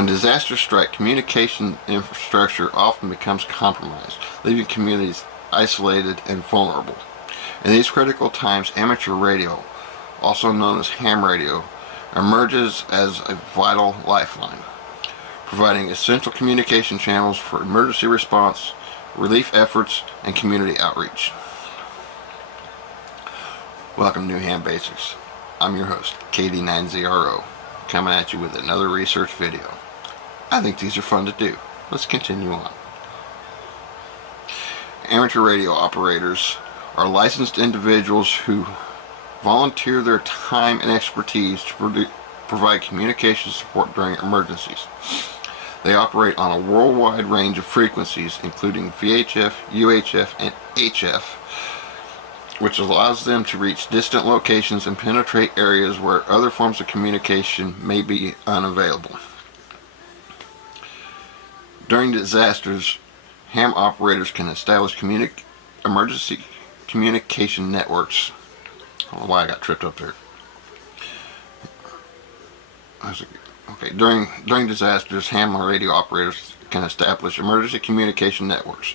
When disasters strike, communication infrastructure often becomes compromised, leaving communities isolated and vulnerable. In these critical times, amateur radio, also known as ham radio, emerges as a vital lifeline, providing essential communication channels for emergency response, relief efforts, and community outreach. Welcome to New Ham Basics. I'm your host, KD9ZRO, coming at you with another research video. I think these are fun to do. Let's continue on. Amateur radio operators are licensed individuals who volunteer their time and expertise to provide communication support during emergencies. They operate on a worldwide range of frequencies, including VHF, UHF, and HF, which allows them to reach distant locations and penetrate areas where other forms of communication may be unavailable. During disasters, ham operators can establish emergency communication networks. I don't know why I got tripped up there. Okay, during disasters, ham radio operators can establish emergency communication networks.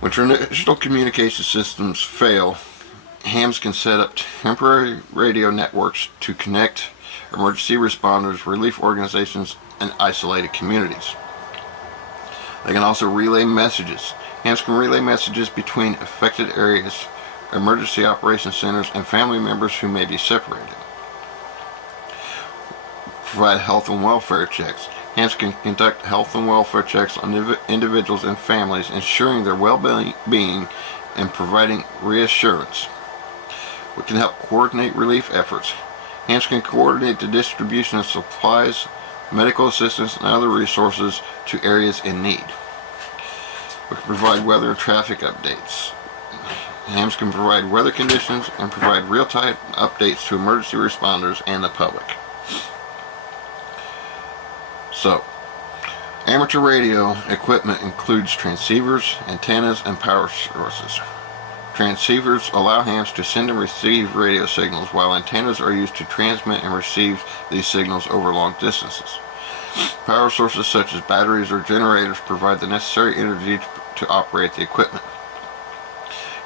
When traditional communication systems fail, hams can set up temporary radio networks to connect emergency responders, relief organizations, and isolated communities. They can also relay messages. Hams can relay messages between affected areas, emergency operations centers, and family members who may be separated. Provide health and welfare checks. Hams can conduct health and welfare checks on individuals and families, ensuring their well-being and providing reassurance. We can help coordinate relief efforts. Hams can coordinate the distribution of supplies, medical assistance, and other resources to areas in need. We can provide weather and traffic updates. Hams can provide weather conditions and provide real-time updates to emergency responders and the public. So, amateur radio equipment includes transceivers, antennas, and power sources. Transceivers allow hams to send and receive radio signals, while antennas are used to transmit and receive these signals over long distances. Power sources such as batteries or generators provide the necessary energy to operate the equipment.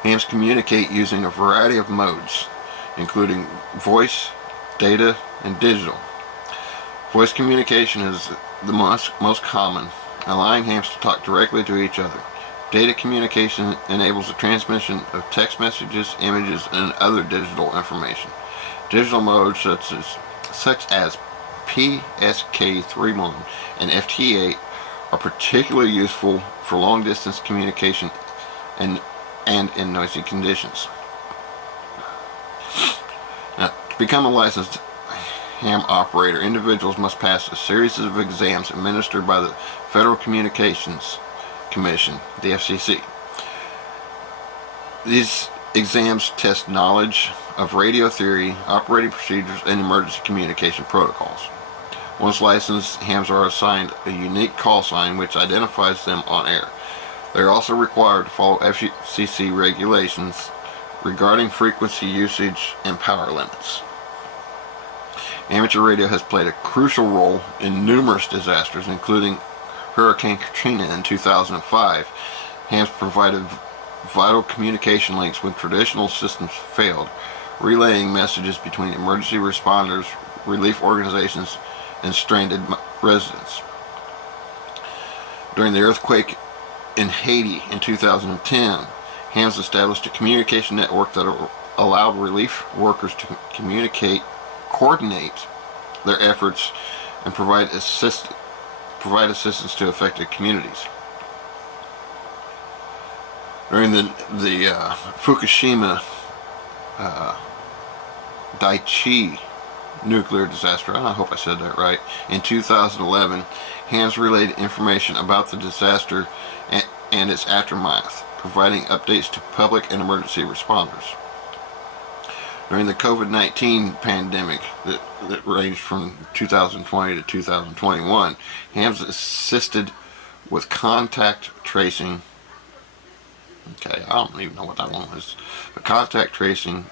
Hams communicate using a variety of modes, including voice, data, and digital. Voice communication is the most common, allowing hams to talk directly to each other. Data communication enables the transmission of text messages, images, and other digital information. Digital modes such as PSK31 and FT8 are particularly useful for long-distance communication and in noisy conditions. Now, to become a licensed ham operator, individuals must pass a series of exams administered by the Federal Communications Commission, the FCC. These exams test knowledge of radio theory, operating procedures, and emergency communication protocols. Once licensed, hams are assigned a unique call sign which identifies them on air. They are also required to follow FCC regulations regarding frequency usage and power limits. Amateur radio has played a crucial role in numerous disasters, including Hurricane Katrina in 2005. Hams provided vital communication links when traditional systems failed, relaying messages between emergency responders, relief organizations, and stranded residents. During the earthquake in Haiti in 2010, hams established a communication network that allowed relief workers to coordinate their efforts, and provide assistance to affected communities. During the Fukushima Daiichi nuclear disaster, I hope I said that right, in 2011, hams relayed information about the disaster and its aftermath, providing updates to public and emergency responders. During the COVID-19 pandemic that ranged from 2020 to 2021, hams assisted with contact tracing. Okay, I don't even know what that one was. But contact tracing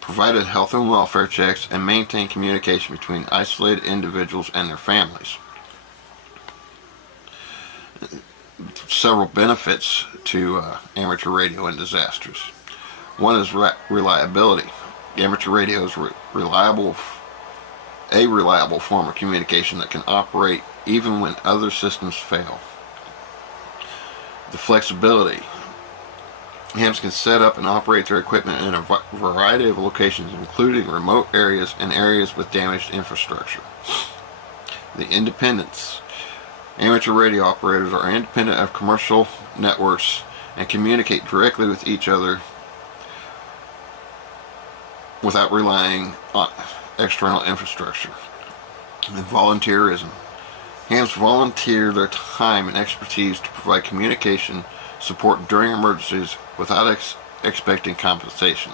provided health and welfare checks, and maintained communication between isolated individuals and their families. Several benefits to amateur radio in disasters. One is reliability. Amateur radio is a reliable form of communication that can operate even when other systems fail. The flexibility. Hams can set up and operate their equipment in a variety of locations, including remote areas and areas with damaged infrastructure. The independence. Amateur radio operators are independent of commercial networks and communicate directly with each other without relying on external infrastructure. And volunteerism. Hams volunteer their time and expertise to provide communication support during emergencies without expecting compensation.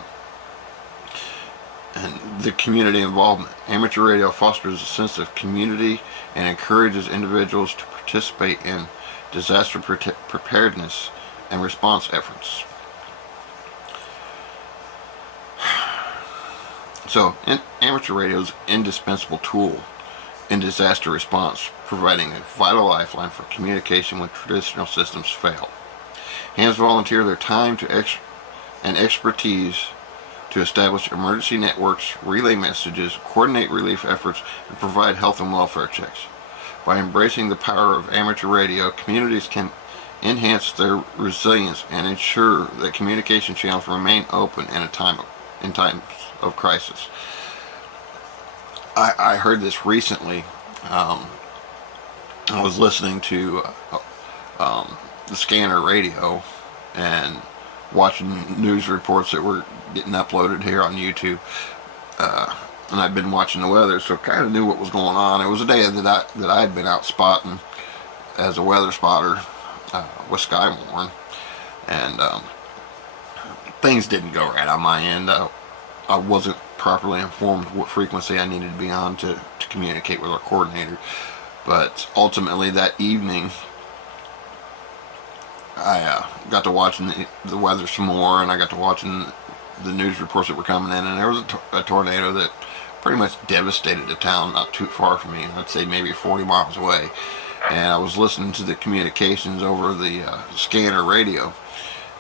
And the community involvement. Amateur radio fosters a sense of community and encourages individuals to participate in disaster preparedness and response efforts. So, amateur radio is an indispensable tool in disaster response, providing a vital lifeline for communication when traditional systems fail. Hams volunteer their time and expertise to establish emergency networks, relay messages, coordinate relief efforts, and provide health and welfare checks. By embracing the power of amateur radio, communities can enhance their resilience and ensure that communication channels remain open in times of crisis. I heard this recently. I was listening to the scanner radio and watching news reports that were getting uploaded here on YouTube, and I'd been watching the weather, so kind of knew what was going on. It was a day that I'd been out spotting as a weather spotter with Skywarn, and things didn't go right on my end. I wasn't properly informed what frequency I needed to be on to communicate with our coordinator, but ultimately that evening I got to watching the weather some more, and I got to watching the news reports that were coming in, and there was a tornado that pretty much devastated a town not too far from me. I'd say maybe 40 miles away, and I was listening to the communications over the scanner radio,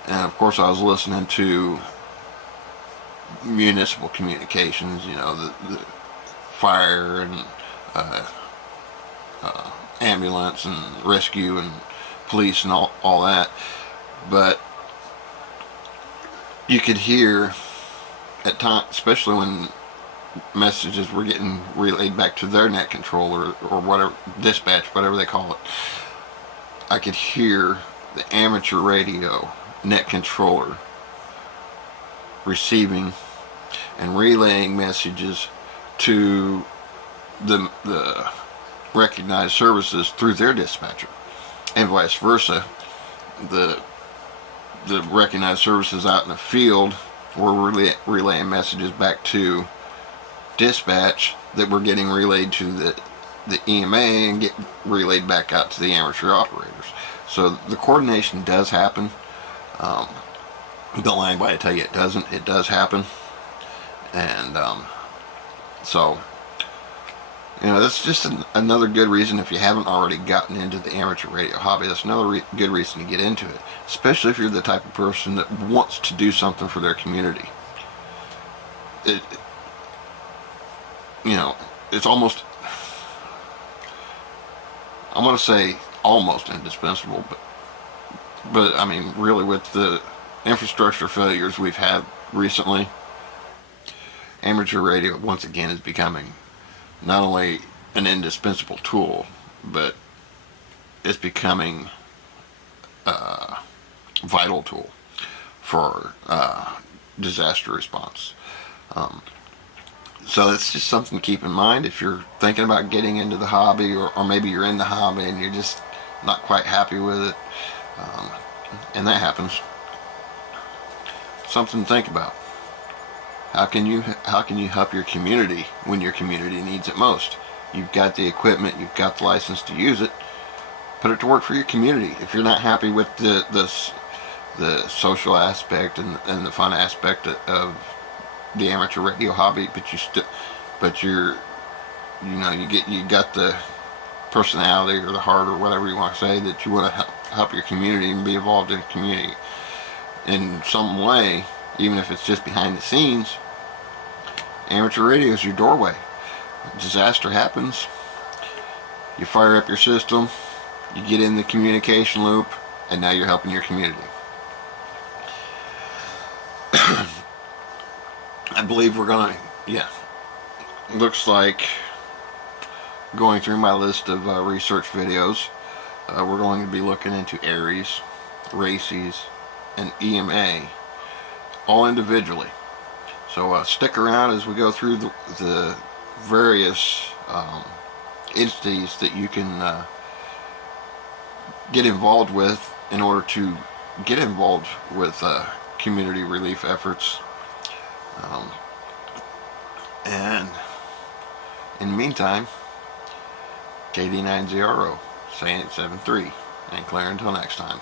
and of course I was listening to municipal communications, you know, the fire and ambulance and rescue and police and all that, but you could hear at times, especially when messages were getting relayed back to their net controller or whatever, dispatch, whatever they call it, I could hear the amateur radio net controller receiving and relaying messages to the recognized services through their dispatcher, and vice versa. The recognized services out in the field were relaying messages back to dispatch that were getting relayed to the EMA and get relayed back out to the amateur operators. So the coordination does happen. Don't let anybody tell you it doesn't. It does happen. And so, you know, that's just another good reason, if you haven't already gotten into the amateur radio hobby, that's another good reason to get into it, especially if you're the type of person that wants to do something for their community. You know, it's almost, I want to say almost indispensable, but I mean, really, with the infrastructure failures we've had recently, amateur radio once again is becoming not only an indispensable tool, but it's becoming a vital tool for disaster response. So it's just something to keep in mind if you're thinking about getting into the hobby, or maybe you're in the hobby and you're just not quite happy with it, and that happens. Something to think about. How can you help your community when your community needs it most? You've got the equipment, you've got the license to use it. Put it to work for your community. If you're not happy with the social aspect and the fun aspect of the amateur radio hobby, but you're, you got the personality or the heart or whatever you want to say that you want to help your community and be involved in the community in some way, even if it's just behind the scenes. Amateur radio is your doorway. A disaster happens, you fire up your system, you get in the communication loop, and now you're helping your community. I believe we're gonna, looks like, going through my list of research videos, we're going to be looking into ARES, RACES, and EMA, all individually. So stick around as we go through the various entities that you can get involved with in order to get involved with community relief efforts. And in the meantime, KD9ZRO, saying 873, and Claire until next time.